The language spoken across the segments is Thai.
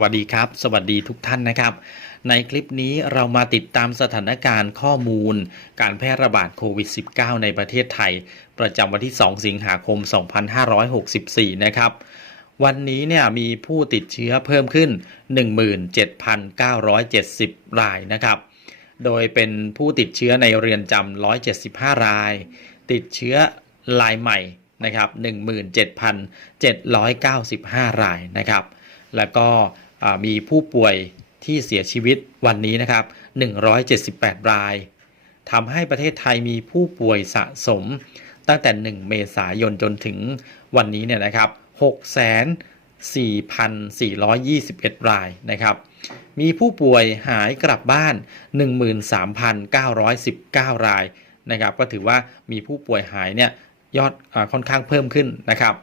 วัสดีครับ สวัสดีทุกท่านนะครับ ในคลิปนี้เรามาติดตามสถานการณ์ข้อมูล การแพร่ระบาดโควิด -19 ในประเทศไทย ประจำวันที่ 2 สิงหาคม 2564 นะครับ วันนี้เนี่ยมีผู้ติดเชื้อเพิ่มขึ้น 17,970 รายนะครับ โดยเป็นผู้ติดเชื้อในเรือนจำ 175 ราย ติดเชื้อรายใหม่นะครับ 17,795 รายนะครับแล้วก็ มีผู้ป่วยที่เสียชีวิตวันนี้นะครับ 178 รายทำให้ประเทศไทยมีผู้ป่วยสะสม ตั้งแต่ 1 เมษายนจนถึงวันนี้เนี่ยนะครับ 6,4,421 รายนะครับ มีผู้ป่วยหายกลับบ้าน 13,919 รายนะครับ ก็ถือว่ามีผู้ป่วยหายเนี่ยยอดอค่อนข้างเพิ่มขึ้นนะครับ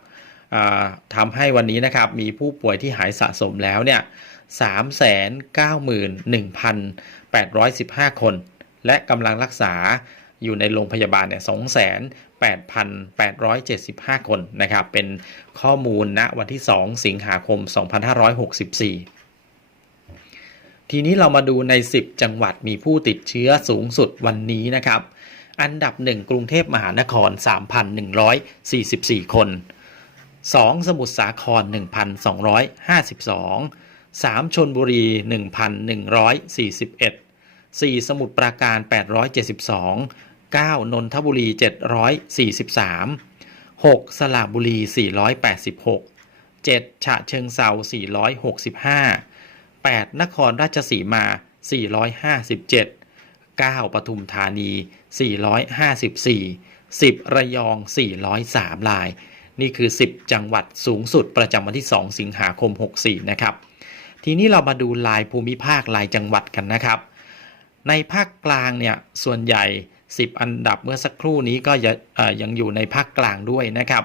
ทำให้วันนี้นะครับมีผู้ป่วยที่หายสะสมแล้วเนี่ย391,815 คน และกำลังรักษาอยู่ในโรงพยาบาลเนี่ย28,875 คนนะครับ เป็นข้อมูลณวันที่ 2 สิงหาคม 2564 ทีนี้เรามาดูใน 10 จังหวัดมีผู้ติดเชื้อสูงสุดวันนี้นะครับ อันดับ 1 กรุงเทพมหานคร 3,144 คน 2 สมุทรสาคร 1,252 3ชนบุรี 1,141 4 สมุทรปราการ 872 9 นนทบุรี 743 6 สระบุรี 486 7 ฉะเชิงเซา465 8 นครราชสีมา 457 9 ปทุมธานี 454 10 ระยอง 403 ลาย นี่คือ 10 จังหวัดสูงสุดประจำวันที่ 2 สิงหาคม 64 นะครับ ทีนี้เรามาดูลายภูมิภาคลายจังหวัดกันนะครับ ในภาคกลางเนี่ยส่วนใหญ่ 10 อันดับเมื่อสักครู่นี้ก็ยังเอ่อยังอยู่ในภาคกลางด้วยนะครับ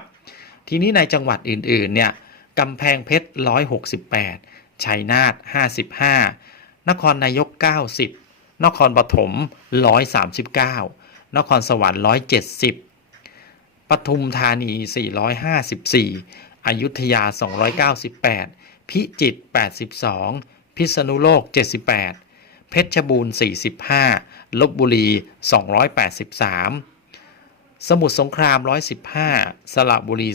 ทีนี้ในจังหวัดอื่นๆเนี่ยกำแพงเพชร 168 ชัยนาท 55 นครนายก 90 นครปฐม 139 นครสวรรค์ 170 ปทุมธานี 454 อยุธยา 298 พิจิตร 82 พิษณุโลก 78 เพชรบูรณ์ 45 ลบบุรี 283 สมุทรสงคราม 115 สระบุรี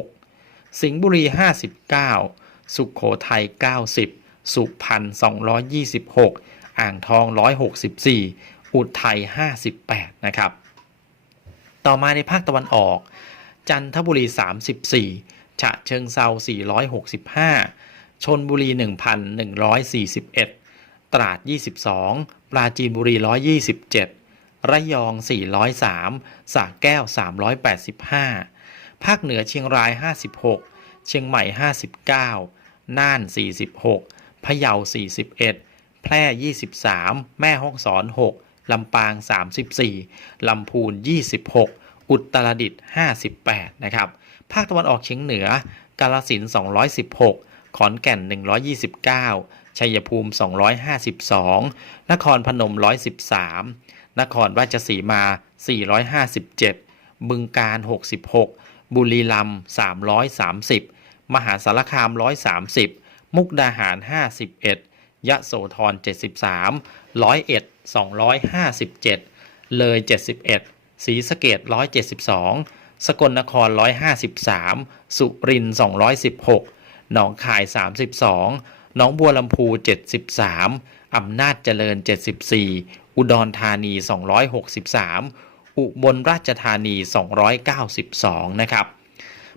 486 สิงห์บุรี 59 สุขโขทัย 90 สุพรรณ 226 อ่างทอง 164 อุทัย 58 นะครับ ต่อมาในภาคตะวันออก จันทบุรี 34 ฉะเชิงเซา465 ชนบุรี 1,141 ตราด 22 ปราจีนบุรี 127 ระยอง 403สระแก้ว 385 ภาคเหนือเชียงราย 56 เชียงใหม่ 59 น่าน 46พะเยา 41 แพร่ 23 แม่ฮ่องสอน 6 ลำปาง 34 ลำพูน 26 อุตรดิตถ์58 นะครับ ภาคตะวันออกเฉียงเหนือ กาฬสิน 216 ขอนแก่น 129 ชัยภูมิ 252 นครพนม 113 นครราชสีมา 457 บึงการ 66 บุรีรัมย์330 มหาสารคาม 130 มุกดาหาร 51 ยะโสธร 73 ร้อยเอ็ด257 เลย 71ศรีสะเกด172 สกลนคร 153 สุรินทร์216 หนองคาย 32 หนองบัวลำพู 73 อำนาจเจริญ 74 อุดรธานี 263 อุบลราชธานี 292 นะครับ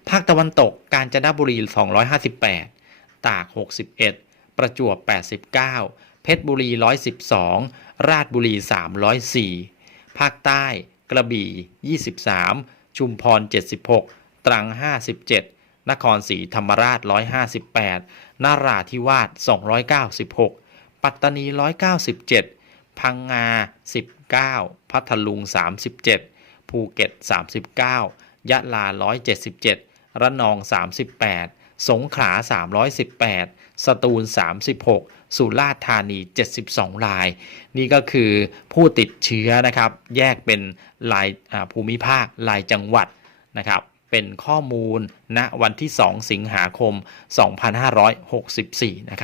ภาคตะวันตก กาญจนบุรี 258 ตาก 61 ประจวบ 89 เพชรบุรี 112 ราชบุรี 304 ภาคใต้ กระบี่ 23 ชุมพร 76 ตรัง 57 นครศรีธรรมราช 158 นาราธิวาส 296 ปัตตานี 197 พังงา 19 พัทลุง 37 ภูเก็ต 39 ยะลา 177 ระนอง 38 สงขลา 318 สตูล 36 สุราษฎร์ธานี 72 ราย นี่ก็คือผู้ติดเชื้อนะครับ แยกเป็นลายภูมิภาคลายจังหวัดนะครับ เป็นข้อมูลณวันที่ 2 สิงหาคม 2564 นะครับ